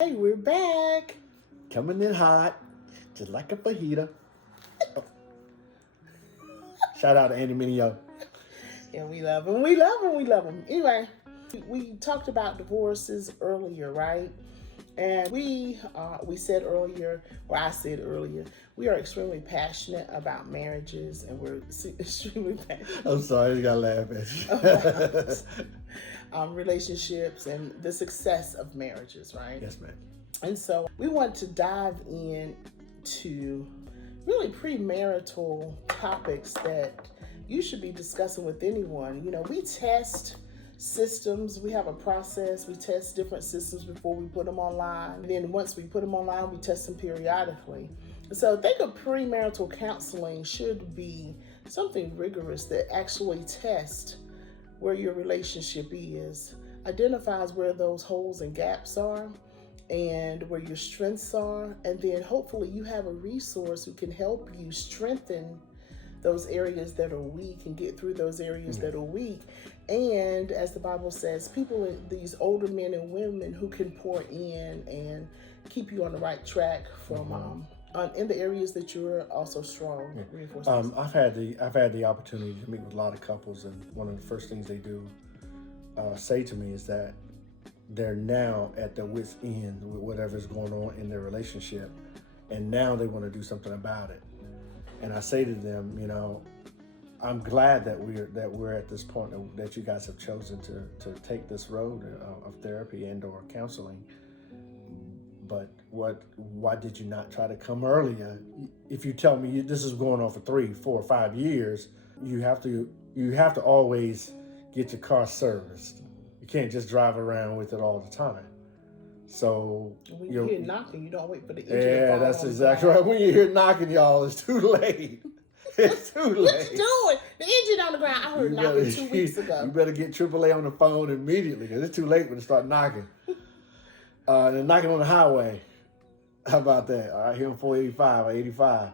Hey, we're back. Coming in hot, just like a fajita. Oh. Shout out to Andy Minio. Yeah, we love him. We love him. We love him. Anyway, we talked about divorces earlier, right? And we said earlier, or I said earlier, we are extremely passionate about marriages, and we're extremely passionate. I'm sorry, you gotta laugh at you. about relationships and the success of marriages, right? Yes, ma'am. And so we want to dive into really premarital topics that you should be discussing with anyone. You know, we test systems. We have a process. We test different systems before we put them online. And then once we put them online, we test them periodically. So think of premarital counseling should be something rigorous that actually tests where your relationship is, identifies where those holes and gaps are, and where your strengths are, and then hopefully you have a resource who can help you strengthen those areas that are weak and get through those areas that are weak. And as the Bible says, these older men and women who can pour in and keep you on the right track from in the areas that you're also strong. I've had the opportunity to meet with a lot of couples, and one of the first things they do say to me is that they're now at their wit's end with whatever's going on in their relationship, and now they want to do something about it. And I say to them, you know, I'm glad that we're at this point that you guys have chosen to take this road of therapy and or counseling. But why did you not try to come earlier? If you tell me this is going on for 3, 4, 5 years, you have to always get your car serviced. You can't just drive around with it all the time. So when you hear knocking, you don't wait for the engine. Yeah, that's exactly right. When you hear knocking, y'all, it's too late. It's too late. What you doing? The engine on the ground. I heard knocking 2 weeks ago. You better get AAA on the phone immediately because it's too late when it start knocking. And knocking on the highway. How about that? All right, here on 485 or 85.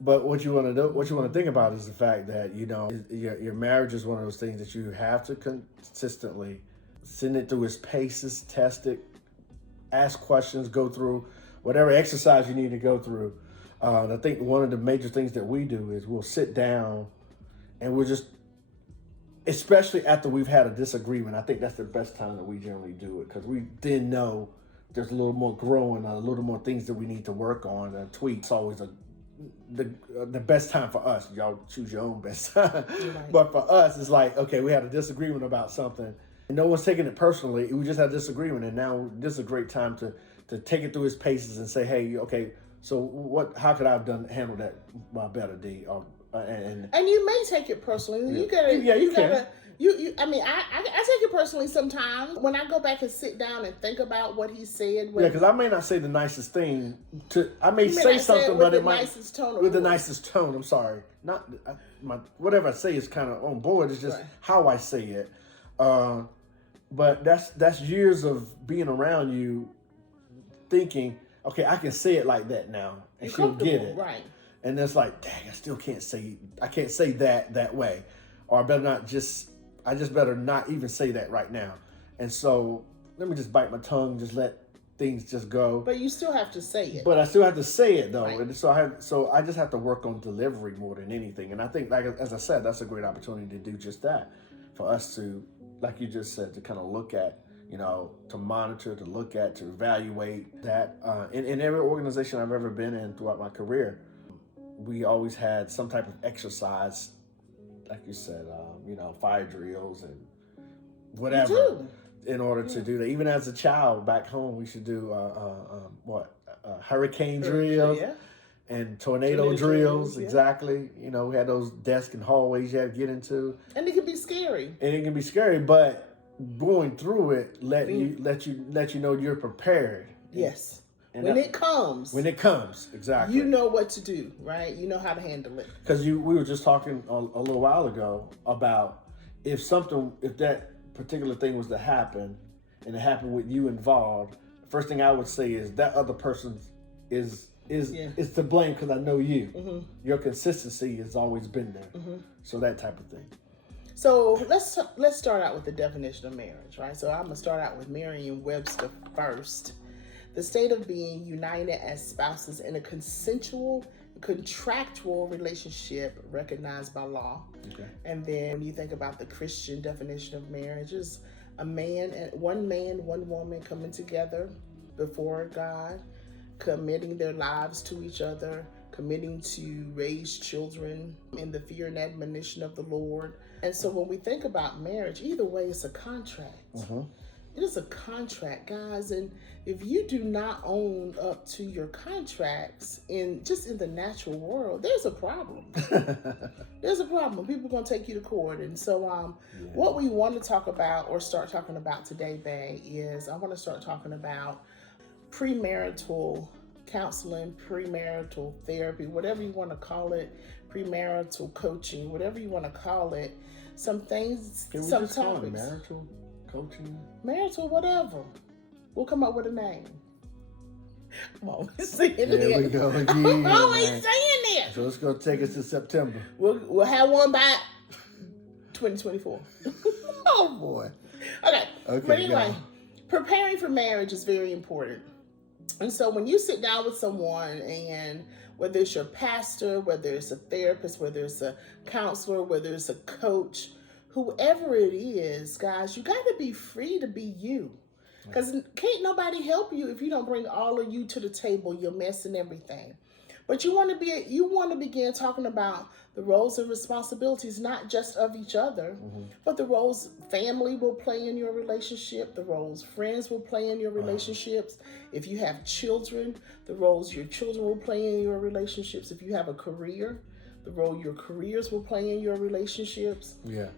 But what you want to think about is the fact that, you know, your marriage is one of those things that you have to consistently send it through its paces, test it, ask questions, go through whatever exercise you need to go through. I think one of the major things that we do is we'll sit down and we'll just, especially after we've had a disagreement, I think that's the best time that we generally do it, because we then know there's a little more growing, a little more things that we need to work on and tweak. It's always the best time for us. Y'all choose your own best time. Right. But for us, it's like, okay, we had a disagreement about something. And no one's taking it personally. We just had a disagreement, and now this is a great time to take it through its paces and say, hey, okay, so how could I have handled that better, D? And you may take it personally. You gotta. I mean, I take it personally sometimes when I go back and sit down and think about what he said. Because I may not say the nicest thing I may say something, but it might with the nicest tone. I'm sorry, not whatever I say is kind of on board. It's just how I say it. But that's years of being around you, thinking, okay, I can say it like that now, and she'll get it. Right. And it's like, dang, I can't say that way, or I just better not even say that right now. And so let me just bite my tongue, just let things just go. But you still have to say it. But I still have to say it though, right. And so I just have to work on delivery more than anything. And I think, like as I said, that's a great opportunity to do just that, for us to, like you just said, to kind of look at, you know, to monitor, to look at, to evaluate that. In every organization I've ever been in throughout my career, we always had some type of exercise, like you said, you know, fire drills and whatever, in order to do that. Even as a child back home, we should do hurricane drills and tornado drills. Exactly. You know, we had those desks and hallways you had to get into, and it can be scary. But going through it let you know you're prepared. Yes. And when it comes, exactly. You know what to do, right? You know how to handle it. Because we were just talking a little while ago about if that particular thing was to happen, and it happened with you involved, the first thing I would say is that other person is to blame, because I know you. Mm-hmm. Your consistency has always been there. Mm-hmm. So that type of thing. So let's start out with the definition of marriage, right? So I'm gonna start out with Merriam-Webster first. the state of being united as spouses in a consensual, contractual relationship recognized by law. Okay. And then when you think about the Christian definition of marriage, is one man, one woman coming together before God, committing their lives to each other, committing to raise children in the fear and admonition of the Lord. And so when we think about marriage, either way, it's a contract. It is a contract, guys. And if you do not own up to your contracts in the natural world, there's a problem. There's a problem. People are going to take you to court. And so what we want to talk about or start talking about today, Bay, is I want to start talking about premarital counseling, premarital therapy, whatever you want to call it, premarital coaching, whatever you want to call it. Some things, Can we some just call it topics. marital coaching? Marital, whatever. We'll come up with a name. I'm always saying it. There we go again. I'm always man. saying it. So it's going to take us to September. We'll have one by 2024. Oh, boy. Okay. But anyway, go. preparing for marriage is very important. And so when you sit down with someone, and whether it's your pastor, whether it's a therapist, whether it's a counselor, whether it's a coach, whoever it is, guys, you got to be free to be you. Because can't nobody help you if you don't bring all of you to the table, your mess and everything. But you want to begin talking about the roles and responsibilities, not just of each other, but the roles family will play in your relationship, the roles friends will play in your relationships. If you have children, the roles your children will play in your relationships. If you have a career, the role your careers will play in your relationships. Yeah.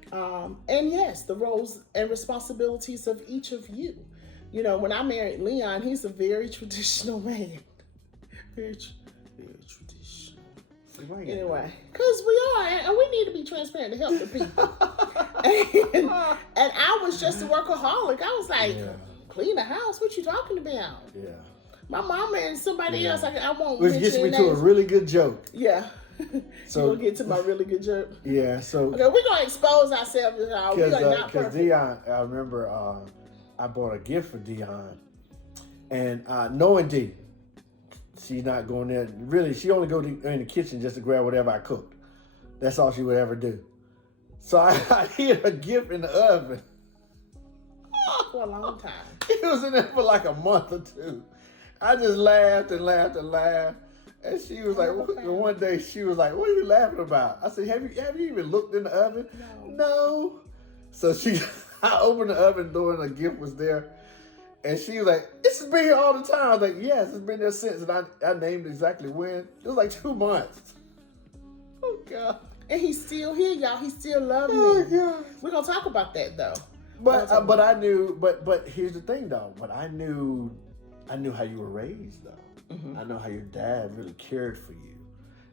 And yes, the roles and responsibilities of each of you. You know, when I married Leon, he's a very traditional man. Very traditional. Anyway, because we are, and we need to be transparent to help the people. and I was just a workaholic. I was like, clean the house? What you talking about? Yeah. My mama and somebody else, I won't Which mention gets me names. to a really good joke. Yeah. So you gonna get to my really good joke? Yeah. So okay, we're gonna expose ourselves. We are not perfect. Dionne, I remember I bought a gift for Dionne, and knowing Dee, she's not going there. Really, she only go in the kitchen just to grab whatever I cooked. That's all she would ever do. So I hid a gift in the oven. For a long time. It was in there for like a month or two. I just laughed and laughed and laughed. And she was like, one day she was like, "What are you laughing about?" I said, Have you even looked in the oven? No. So I opened the oven door and a gift was there. And she was like, "This has been here all the time." I was like, "Yes, it's been there since." And I named exactly when. It was like 2 months. Oh, God. And he's still here, y'all. He still loves me. Oh, God. We're going to talk about that, though. But I knew, but here's the thing, though. But I knew how you were raised, though. I know how your dad really cared for you.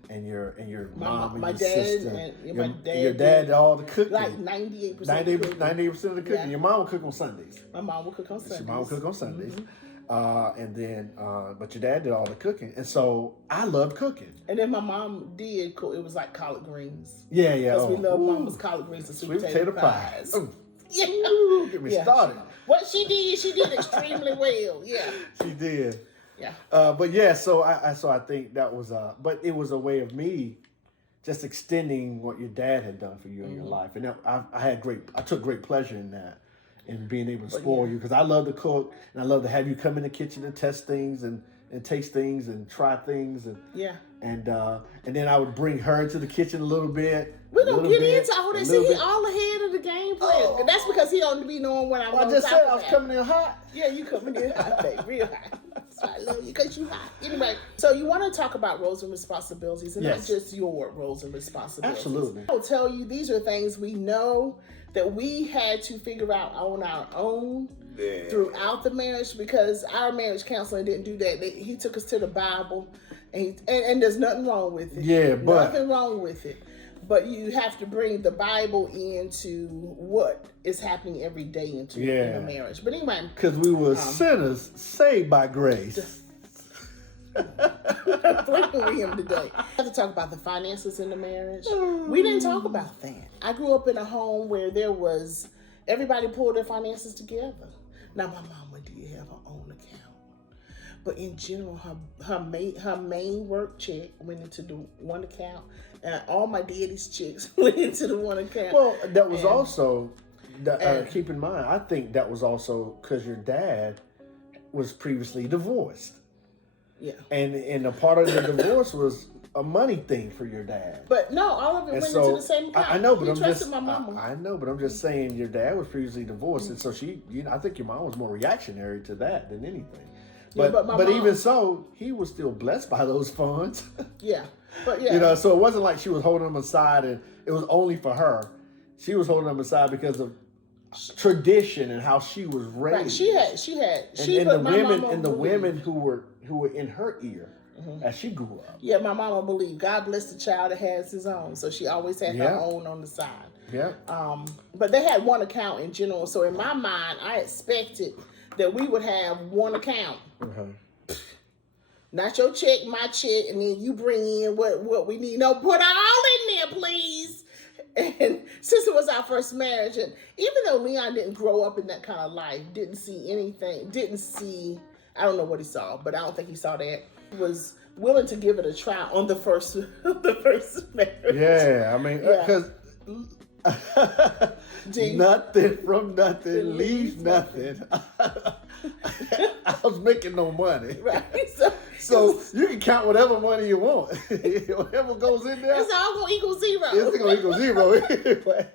And your mom and your sister. Your dad did all the cooking. Like 98% 98% of the cooking. Yeah. Your mom would cook on Sundays. My mom would cook on Sundays. Your mom would cook on Sundays. And then, but your dad did all the cooking. And so I loved cooking. And then my mom did cook. It was like collard greens. Yeah. Because we love mama's collard greens and sweet potato pies. Yeah. Ooh, get me started. What she did extremely well. Yeah. She did. Yeah. But yeah, so I think that was but it was a way of me just extending what your dad had done for you in your life, and I took great pleasure in that, in being able to spoil you, because I love to cook and I love to have you come in the kitchen and test things and taste things and try things and then I would bring her into the kitchen a little bit. We're going to get into all that. See, he all ahead of the game plan. Oh. That's because he don't be knowing what I'm going to I just said I was coming in hot. Yeah, you coming in hot, babe. Real hot. So I love you because you hot. Anyway, so you want to talk about roles and responsibilities and not just your roles and responsibilities. Absolutely. I will tell you, these are things we know that we had to figure out on our own throughout the marriage, because our marriage counselor didn't do that. He took us to the Bible, and there's nothing wrong with it. Yeah, but nothing wrong with it. But you have to bring the Bible into what is happening every day into in a marriage. But anyway, because we were sinners saved by grace. Flipping him today. I have to talk about the finances in the marriage. We didn't talk about that. I grew up in a home where everybody pulled their finances together. Now my mama did have her own account, But in general, her main work check went into the one account, and all my daddy's checks went into the one account. Well, that was also, keep in mind, I think that was also because your dad was previously divorced. Yeah. And a part of the divorce was a money thing for your dad. But no, all of it went into the same account. I know, but I'm just my mama. I know, but I'm just saying your dad was previously divorced, and so I think your mom was more reactionary to that than anything. But even so, he was still blessed by those funds. Yeah, but yeah, so it wasn't like she was holding them aside and it was only for her. She was holding them aside because of tradition and how she was raised. Right. She had. And the women who were in her ear as she grew up. Yeah, my mama believed God bless the child that has his own, so she always had her own on the side. Yeah. But they had one account in general, so in my mind, I expected that we would have one account. Not your check, my check, and then you bring in what we need. No, put it all in there, please. And since it was our first marriage, and even though Leon didn't grow up in that kind of life, didn't see, I don't know what he saw, but I don't think he saw that. He was willing to give it a try on the first marriage. Yeah, I mean, because nothing from nothing leaves nothing. I was making no money. Right. So you can count whatever money you want. Whatever goes in there. It's all going to equal zero. It's going to equal zero anyway.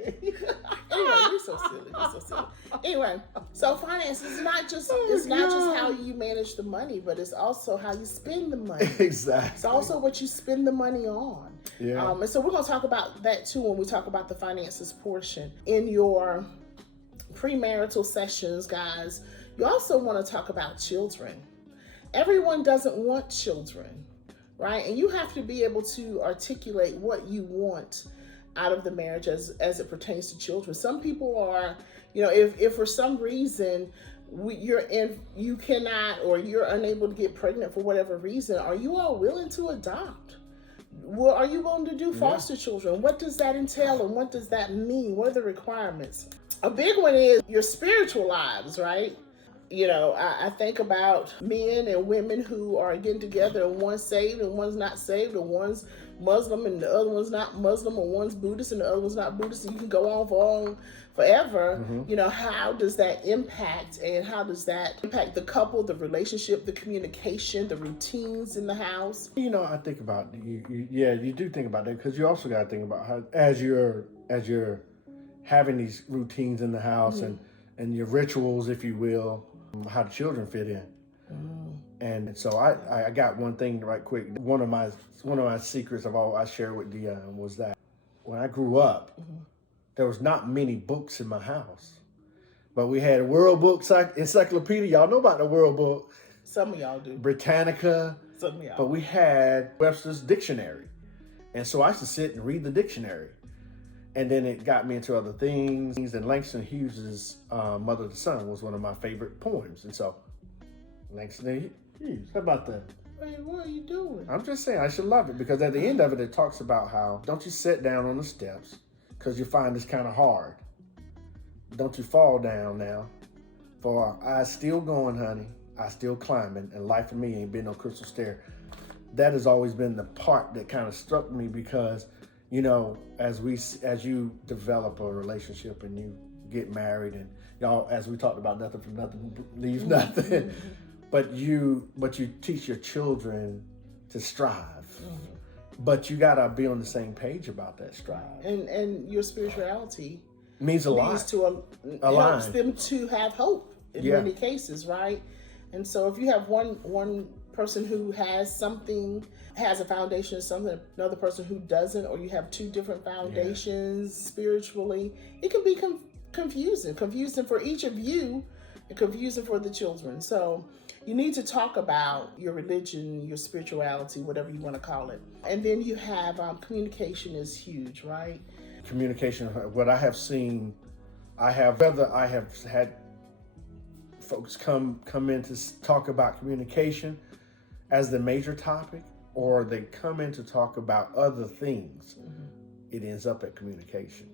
Anyway, you're so silly. Anyway, so finance is not just how you manage the money, but it's also how you spend the money. Exactly. It's also what you spend the money on. Yeah. And so we're going to talk about that too when we talk about the finances portion. In your premarital sessions, guys, you also want to talk about children. Everyone doesn't want children, right? And you have to be able to articulate what you want out of the marriage as it pertains to children. Some people are, if for some reason you cannot or you're unable to get pregnant for whatever reason, are you all willing to adopt? Well, are you willing to do foster children? What does that entail and what does that mean? What are the requirements? A big one is your spiritual lives, right? I think about men and women who are getting together and one's saved and one's not saved, or one's Muslim and the other one's not Muslim, or one's Buddhist and the other one's not Buddhist, and you can go on forever. How does that impact, and how does that impact the couple, the relationship, the communication, the routines in the house? I think about you do think about that, because you also got to think about how as you're having these routines in the house and your rituals, if you will, how the children fit in. And so I got one thing right quick. One of my secrets I shared with Dionne was that when I grew up, there was not many books in my house, but we had a World Book Encyclopedia. Y'all know about the World Book. Some of y'all do. Britannica. Some of y'all. But we had Webster's Dictionary, and so I used to sit and read the dictionary. And then it got me into other things. And Langston Hughes's Mother to Son was one of my favorite poems. And so, Langston Hughes, how about that? Man, what are you doing? I'm just saying, I should love it, because at the end of it, it talks about how, don't you sit down on the steps, because you find this kind of hard. Don't you fall down now, for I still going, honey. I still climbing, and life for me ain't been no crystal stair. That has always been the part that kind of struck me, because as you develop a relationship and you get married, and y'all, as we talked about, nothing from nothing leaves nothing, but you teach your children to strive, but you gotta be on the same page about that strive. And your spirituality means a lot. It helps them to have hope in many cases, right? And so if you have one person who has a foundation of something, another person who doesn't, or you have two different foundations spiritually, it can be confusing for each of you and confusing for the children. So you need to talk about your religion, your spirituality, whatever you want to call it. And then you have communication is huge, right? Communication, what I have seen, whether I have had folks come in to talk about communication as the major topic, or they come in to talk about other things, it ends up at communication.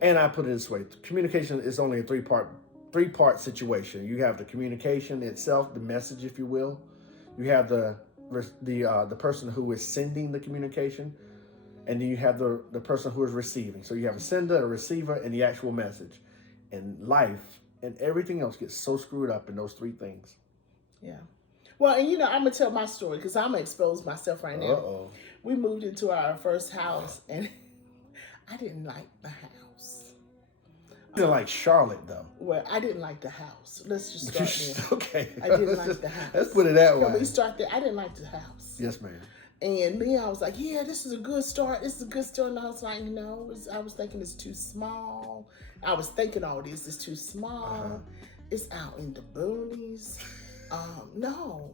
And I put it this way: communication is only a three-part situation. You have the communication itself, the message, if you will. You have the person who is sending the communication, and then you have the person who is receiving. So you have a sender, a receiver, and the actual message. And life and everything else gets so screwed up in those three things. Yeah. Well, and I'm going to tell my story because I'm going to expose myself right now. Uh-oh. We moved into our first house, and I didn't like the house. You didn't like Charlotte, though. Well, I didn't like the house. Let's just start there. Okay. I didn't like the house. Let's put it that way. Can we start there? I didn't like the house. Yes, ma'am. And Leon was like, yeah, this is a good start. This is a good start. And I was like, I was thinking it's too small. I was thinking all this is too small. It's out in the boonies. No.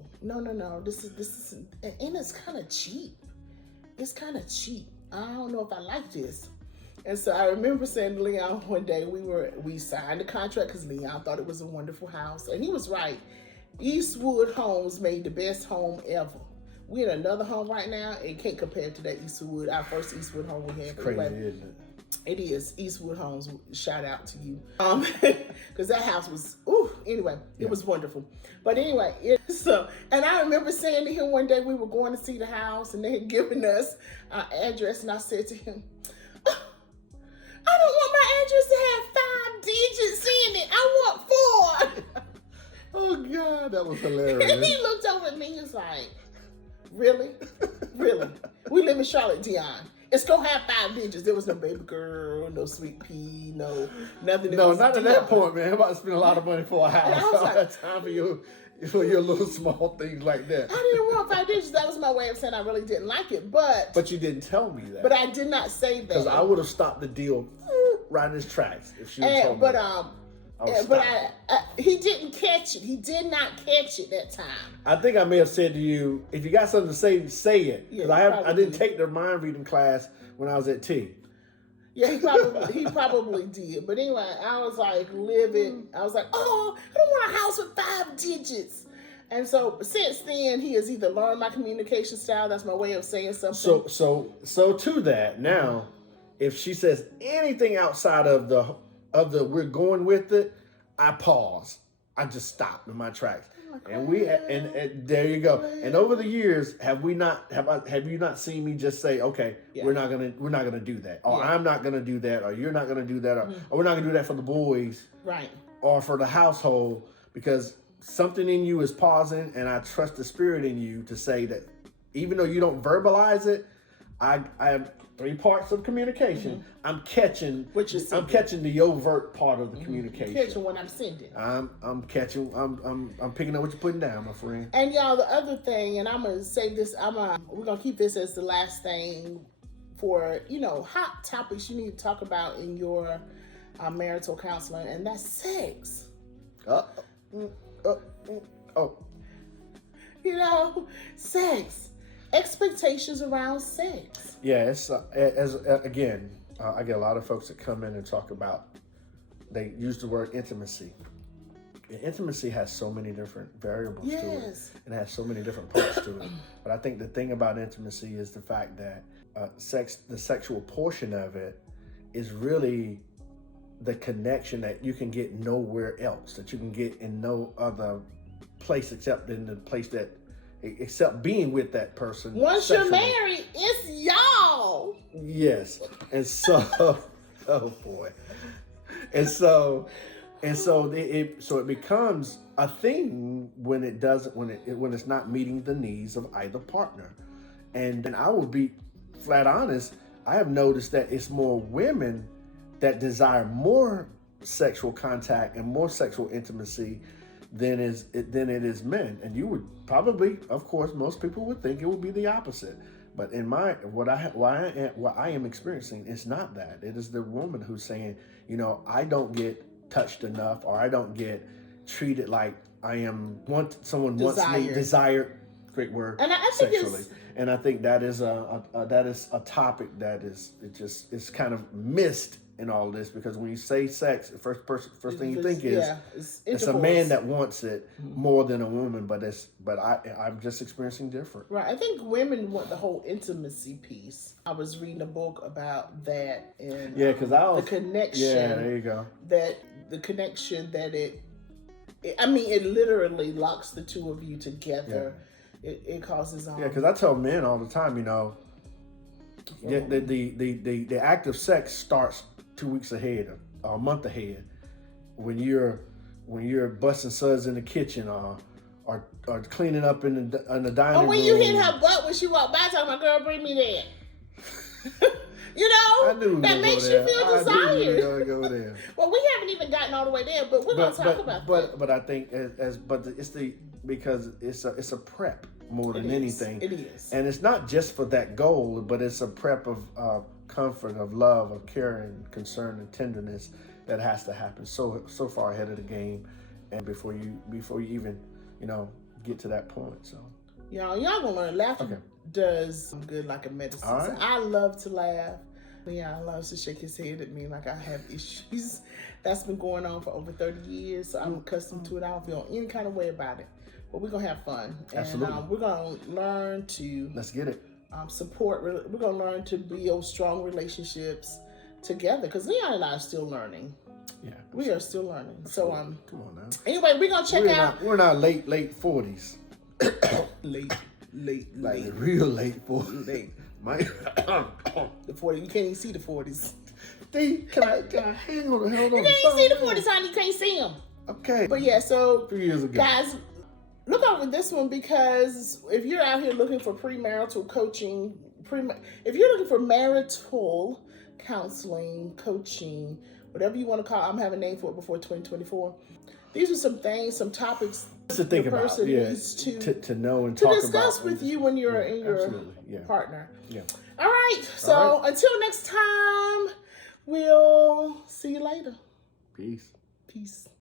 This is, and it's kind of cheap. It's kind of cheap. I don't know if I like this. And so I remember saying to Leon one day, we signed the contract because Leon thought it was a wonderful house. And he was right. Eastwood Homes made the best home ever. We're in another home right now. It can't compare to that Eastwood, our first Eastwood home we had. It's crazy, isn't it? It is. Eastwood Homes, shout out to you. Because that house was, anyway, it was wonderful. But anyway, and I remember saying to him one day, we were going to see the house and they had given us our address, and I said to him, I don't want my address to have 5 digits in it. I want 4. Oh, God, that was hilarious. And he looked over at me and was like, really? Really? We live in Charlotte, Dionne. It's gonna have 5 digits. There was no baby girl, no sweet pea, no nothing. No, not at that point, man. I'm about to spend a lot of money for a house. I don't have time for your little small things like that. I didn't want 5 digits. That was my way of saying I really didn't like it. But you didn't tell me that. But I did not say that. Because I would have stopped the deal right in his tracks if she had told me. But he didn't catch it. He did not catch it that time. I think I may have said to you, if you got something to say it. Because I didn't take the mind reading class when I was at T. Yeah, he probably did. But anyway, I was like living. I was like, I don't want a house with 5 digits. And so since then, he has either learned my communication style. That's my way of saying something. So to that now, if she says anything outside of the we're going with it, I pause. I just stop in my tracks. And there you go. And over the years, have you not seen me just say, okay, we're not gonna do that, or I'm not gonna do that, or you're not gonna do that, or we're not gonna do that for the boys, right, or for the household, because something in you is pausing, and I trust the spirit in you to say that, even though you don't verbalize it, I have 3 parts of communication. I'm catching the overt part of the communication. Catching what I'm sending. I'm catching. I'm picking up what you're putting down, my friend. And y'all, the other thing, and I'm gonna say this. We're gonna keep this as the last thing for hot topics you need to talk about in your marital counseling, and that's sex. Sex. Expectations around sex. Yeah, it's again, I get a lot of folks that come in and talk about, they use the word intimacy. And intimacy has so many different variables to it, and it has so many different parts to it. But I think the thing about intimacy is the fact that the sexual portion of it is really the connection that you can get nowhere else, that you can get in no other place except in the place except being with that person. Once you're married, it's y'all. Yes. And so, oh boy. And so it becomes a thing when it's not meeting the needs of either partner. And I will be flat honest, I have noticed that it's more women that desire more sexual contact and more sexual intimacy than it is men. And you would probably, of course, most people would think it would be the opposite. But in what I am experiencing, it's not that. It is the woman who's saying, I don't get touched enough, or I don't get treated like someone wants me, desired, great word, and I sexually. And I think that is a topic that it's kind of missed in all this, because when you say sex, the first thing you think is it's a man that wants it more than a woman, but I'm just experiencing different. Right. I think women want the whole intimacy piece. I was reading a book about that, and the connection. Yeah, there you go. That the connection that it literally locks the two of you together. it causes Yeah, because I tell men all the time, you know, the act of sex starts 2 weeks ahead or a month ahead when you're busting suds in the kitchen or cleaning up in the dining room. Or when you hit her butt when she walked by, talking about, girl, bring me that. You know, that makes you feel desired. Go there. Well, we haven't even gotten all the way there, but we're gonna talk about that. But I think because it's a prep more than anything. It is, and it's not just for that goal, but it's a prep of comfort, of love, of care and concern and tenderness that has to happen so far ahead of the game, and before you even get to that point. So y'all gonna learn. Laughter does good like a medicine. All right. So I love to laugh. Leon loves to shake his head at me like I have issues. That's been going on for over 30 years, so I'm accustomed to it. I don't feel any kind of way about it. But we're gonna have fun. Absolutely. And we're gonna learn to let's get it. Support. We're gonna learn to build strong relationships together because Leon and I are still learning. Yeah, we are still learning. Absolutely. So come on now. Anyway, we're gonna check out. We're not late 40s. late. Like real late 40s. Late. The 40s. You can't even see the 40s. Can I hang on? Hold on. You can't even see the 40s, honey. You can't see them. Okay. But yeah, so 3 years ago, guys, look over this one because if you're out here looking for premarital coaching, if you're looking for marital counseling, coaching, whatever you want to call it, I'm having a name for it before 2024. These are some things, some topics to think about. Person needs to know and talk about. To discuss with you when you're in your partner. Yeah. All right. So until next time, we'll see you later. Peace. Peace.